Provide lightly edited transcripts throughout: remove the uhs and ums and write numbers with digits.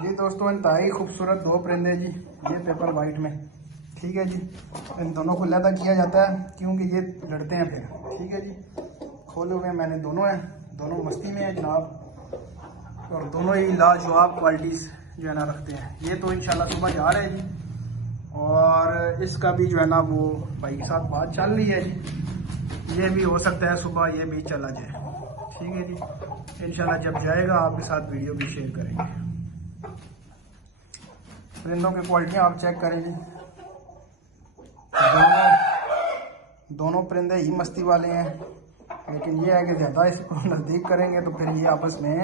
जी दोस्तों, इंतहाई खूबसूरत दो परिंदे जी, ये पेपर वाइट में। ठीक है जी, इन दोनों को अलग किया जाता है क्योंकि ये लड़ते हैं फिर। ठीक है जी, खोले हुए मैंने दोनों हैं, दोनों मस्ती में है जनाब, और दोनों ही लाजवाब क्वालिटीज़ जो है ना रखते हैं। ये तो इंशाल्लाह सुबह जा रहे हैं जी, और इसका भी जो है ना वो भाई के साथ बात चल रही है जी। ये भी हो सकता है सुबह ये भी चला जाए। ठीक है जी, इंशाल्लाह जब जाएगा आपके साथ वीडियो भी शेयर करेंगे। परिंदों की क्वालिटियाँ आप चेक करें जी, दोनों परिंदे ही मस्ती वाले हैं, लेकिन ये है कि ज़्यादा इसको नज़दीक करेंगे तो फिर ये आपस में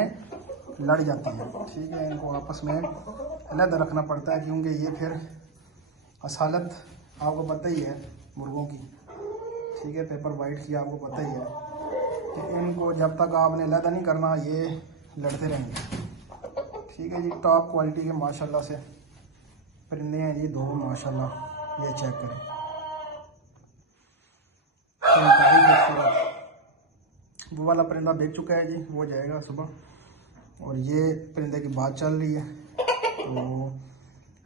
लड़ जाते हैं। ठीक है, इनको आपस में अलग रखना पड़ता है क्योंकि ये फिर असालत आपको पता ही है मुर्गों की। ठीक है, पेपर वाइट की आपको पता ही है कि इनको जब तक आपने अलग नहीं करना ये लड़ते रहेंगे। ठीक है जी, टॉप क्वालिटी के माशाल्लाह से परिंदे हैं ये दो माशाल्लाह। ये चेक करें, वो वाला परिंदा बिक चुका है जी, वो जाएगा सुबह, और ये परिंदे की बात चल रही है तो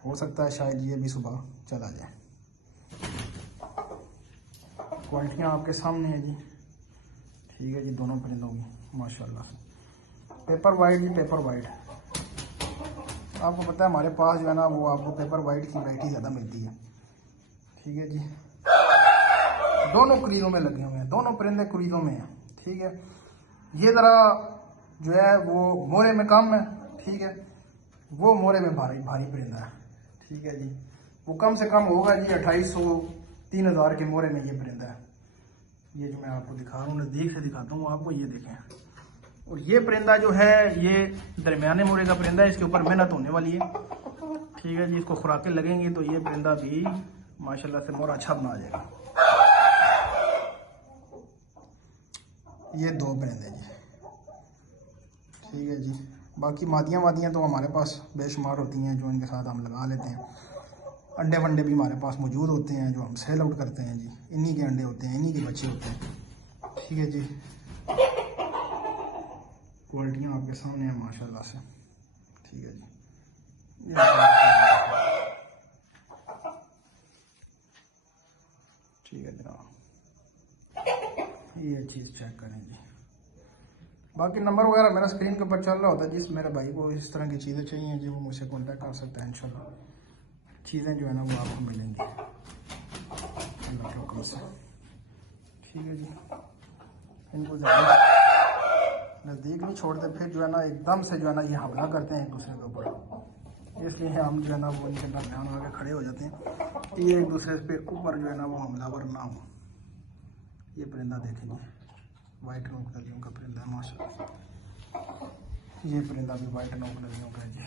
हो सकता है शायद ये भी सुबह चला जाए। क्वालिटियाँ आपके सामने है जी। ठीक है जी, दोनों परिंदों की माशाल्लाह से पेपर वाइट जी, पेपर वाइट। आपको पता है हमारे पास जो है ना वो आपको पेपर वाइट की वैरायटी ज़्यादा मिलती है। ठीक है जी, दोनों क्रीजों में लगे हुए हैं, दोनों परिंदे क्रीजों में हैं। ठीक है, ये ज़रा जो है वो मोरे में कम है। ठीक है, वो मोरे में भारी भारी परिंदा है। ठीक है जी, वो कम से कम होगा जी 2800-3000 के मोरे में ये परिंदा है। ये जो मैं आपको दिखा रहा हूँ, नज़दीक से दिखाता हूँ आपको, ये देखें। और ये परिंदा जो है ये दरमियाने मोरे का परिंदा है, इसके ऊपर मेहनत होने वाली है। ठीक है जी, इसको खुराकें लगेंगी तो ये परिंदा भी माशाल्लाह से मोरा अच्छा बना जाएगा। ये दो परिंदे जी। ठीक है जी, बाकी मादियाँ तो हमारे पास बेशुमार होती हैं जो इनके साथ हम लगा लेते हैं। अंडे वंडे भी हमारे पास मौजूद होते हैं जो हम सेल आउट करते हैं जी, इन्हीं के अंडे होते हैं, इन्हीं के बच्चे होते हैं। ठीक है जी, क्वालिटियाँ आपके सामने हैं माशाल्लाह से। ठीक है जी, ठीक है जनाब, ये चीज़ चेक करें जी। बाकी नंबर वगैरह मेरा स्क्रीन के ऊपर चल रहा होता है, जिस मेरे भाई को इस तरह की चीज़ें चाहिए जी वो मुझसे कॉन्टैक्ट कर सकता है। इंशाल्लाह चीज़ें जो है ना वो आपको मिलेंगी अल्लाह के हुक्म से। ठीक है जी, इनको ज़्यादा नज़दीक नहीं छोड़ते, फिर जो है ना एकदम से जो है ना ये हमला करते हैं एक दूसरे के ऊपर। इसलिए हम जो है ना वो इनके दरमियान आके खड़े हो जाते हैं कि ये एक दूसरे पे ऊपर जो है ना वो हमलावर ना हो। ये परिंदा देखेंगे, वाइट नोक नदियों का परिंदा है माशाल्लाह। ये परिंदा भी वाइट नोक नदियों का है जी।